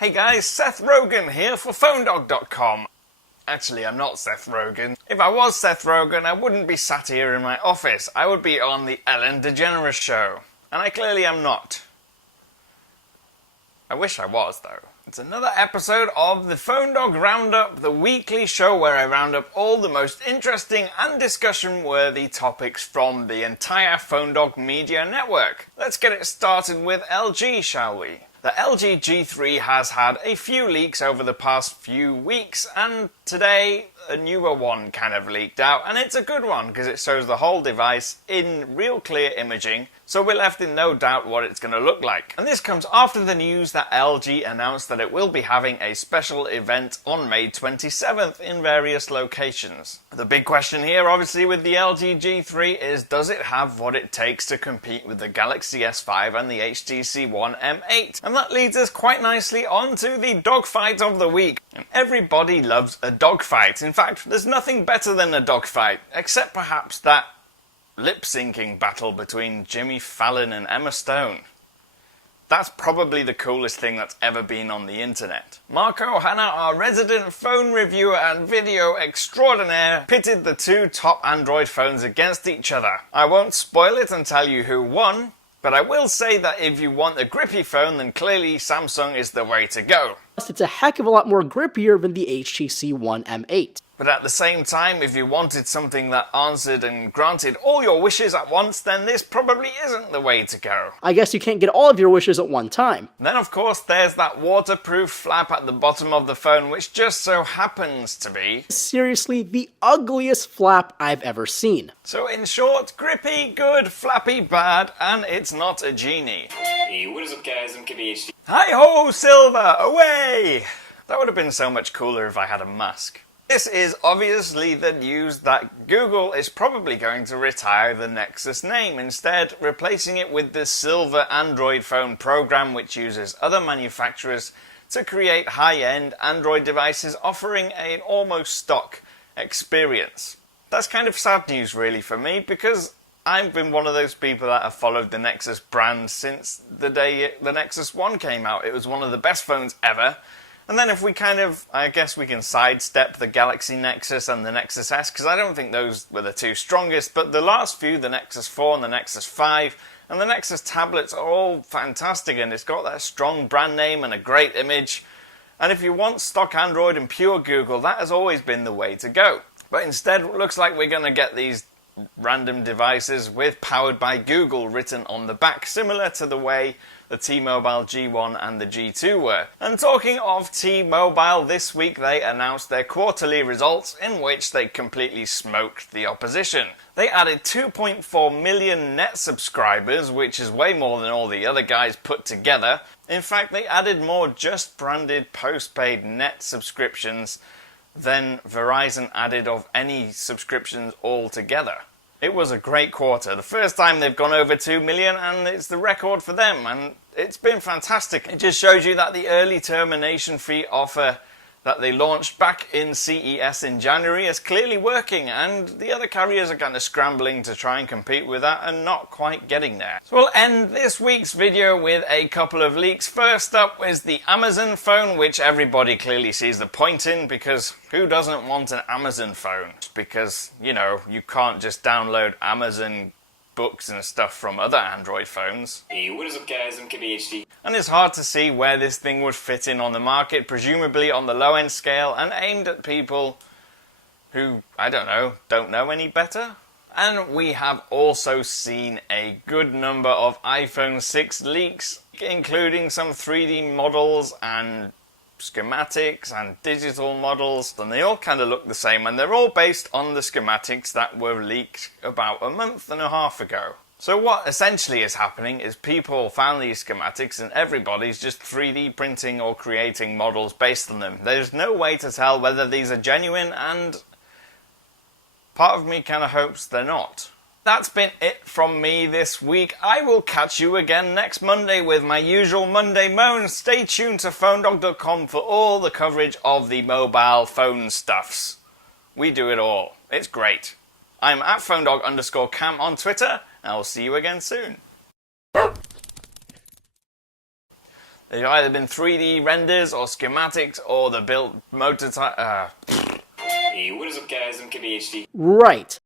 Hey guys, Seth Rogen here for PhoneDog.com. Actually, I'm not Seth Rogen. If I was Seth Rogen, I wouldn't be sat here in my office. I would be on the Ellen DeGeneres show. And I clearly am not. I wish I was, though. It's another episode of the PhoneDog Roundup, the weekly show where I round up all the most interesting and discussion-worthy topics from the entire PhoneDog Media network. Let's get it started with LG, shall we? The LG G3 has had a few leaks over the past few weeks, and today a newer one kind of leaked out, and it's a good one because it shows the whole device in real clear imaging, so we're left in no doubt what it's going to look like. And this comes after the news that LG announced that it will be having a special event on May 27th in various locations. The big question here, obviously, with the LG G3 is, does it have what it takes to compete with the Galaxy S5 and the HTC One M8? And that leads us quite nicely onto the dogfight of the week. And everybody loves a dogfight. In fact, there's nothing better than a dogfight, except perhaps that lip-syncing battle between Jimmy Fallon and Emma Stone. That's probably the coolest thing that's ever been on the internet. Marco Hanna, our resident phone reviewer and video extraordinaire, pitted the two top Android phones against each other. I won't spoil it and tell you who won, but I will say that if you want a grippy phone, then clearly Samsung is the way to go. It's a heck of a lot more grippier than the HTC One M8. But at the same time, if you wanted something that answered and granted all your wishes at once, then this probably isn't the way to go. I guess you can't get all of your wishes at one time. Then of course there's that waterproof flap at the bottom of the phone, which just so happens to be seriously the ugliest flap I've ever seen. So in short, grippy good, flappy bad, and it's not a genie. Hey, what is up guys, I'm KBHD. Hi-ho, Silver, away! That would have been so much cooler if I had a mask. This is obviously the news that Google is probably going to retire the Nexus name, instead replacing it with the Silver Android phone program, which uses other manufacturers to create high-end Android devices offering an almost stock experience. That's kind of sad news really for me, because I've been one of those people that have followed the Nexus brand since the day the Nexus One came out. It was one of the best phones ever. And then if we I guess we can sidestep the Galaxy Nexus and the Nexus S, because I don't think those were the two strongest, but the last few, the Nexus 4 and the Nexus 5, and the Nexus tablets are all fantastic, and it's got that strong brand name and a great image. And if you want stock Android and pure Google, that has always been the way to go. But instead, it looks like we're going to get these random devices with "powered by Google" written on the back, similar to the way the T-Mobile G1 and the G2 were. And talking of T-Mobile, this week they announced their quarterly results, in which they completely smoked the opposition. They added 2.4 million net subscribers, which is way more than all the other guys put together. In fact, they added more just branded postpaid net subscriptions than Verizon added of any subscriptions altogether. It was a great quarter. The first time they've gone over 2 million, and it's the record for them, and it's been fantastic. It just shows you that the early termination fee offer that they launched back in CES in January is clearly working, and the other carriers are kind of scrambling to try and compete with that and not quite getting there. So we'll end this week's video with a couple of leaks. First up is the Amazon phone, which everybody clearly sees the point in, because who doesn't want an Amazon phone? Because, you know, you can't just download Amazon books and stuff from other Android phones. Hey, what is up guys, I'm KBHD. And it's hard to see where this thing would fit in on the market, presumably on the low-end scale and aimed at people who, I don't know any better. And we have also seen a good number of iPhone 6 leaks, including some 3D models and schematics and digital models, and they all kind of look the same, and they're all based on the schematics that were leaked about a month and a half ago. So what essentially is happening is people found these schematics and everybody's just 3D printing or creating models based on them. There's no way to tell whether these are genuine, and part of me kind of hopes they're not. That's been it from me this week. I will catch you again next Monday with my usual Monday moan. Stay tuned to PhoneDog.com for all the coverage of the mobile phone stuffs. We do it all. It's great. I'm at PhoneDog_Cam on Twitter, and I'll see you again soon. They've either been 3D renders or schematics or the built motor type. Hey, what is up guys, I'm KBHD. Right.